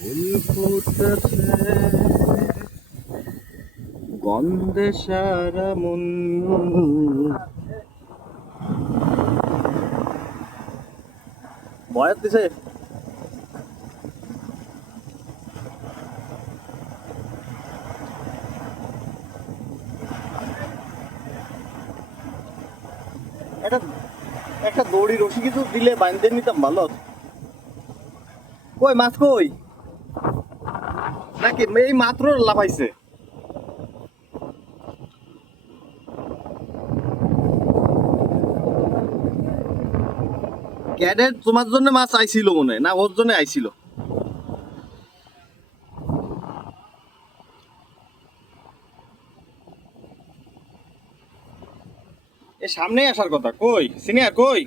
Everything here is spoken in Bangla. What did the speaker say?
ফুল ফুটেছে গন্ধে সারা মন। বয়াত দিছে একটা একটা দড়ি রশি কিছু দিলে বাঁধতে নিতাম ভালো। কই মাছ কই নাকি এই মাত্র লাফাইছে? ক্যাডেট তোমার জন্য মাছ আইছিল মনে হয়, না ওর জন্য আইছিল? এ সামনেই আসার কথা। কই সিনিয়র কই?